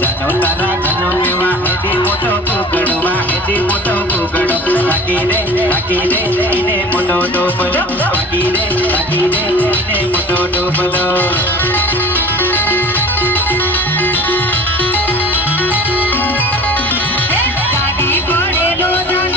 જાનો તારા ઘનો મેવા હેડી મોટો કુકડવા હેડી મોટો કુકડો રાખી દે એને મોટો ડોબલો રાખી દે એને મોટો ડોબલો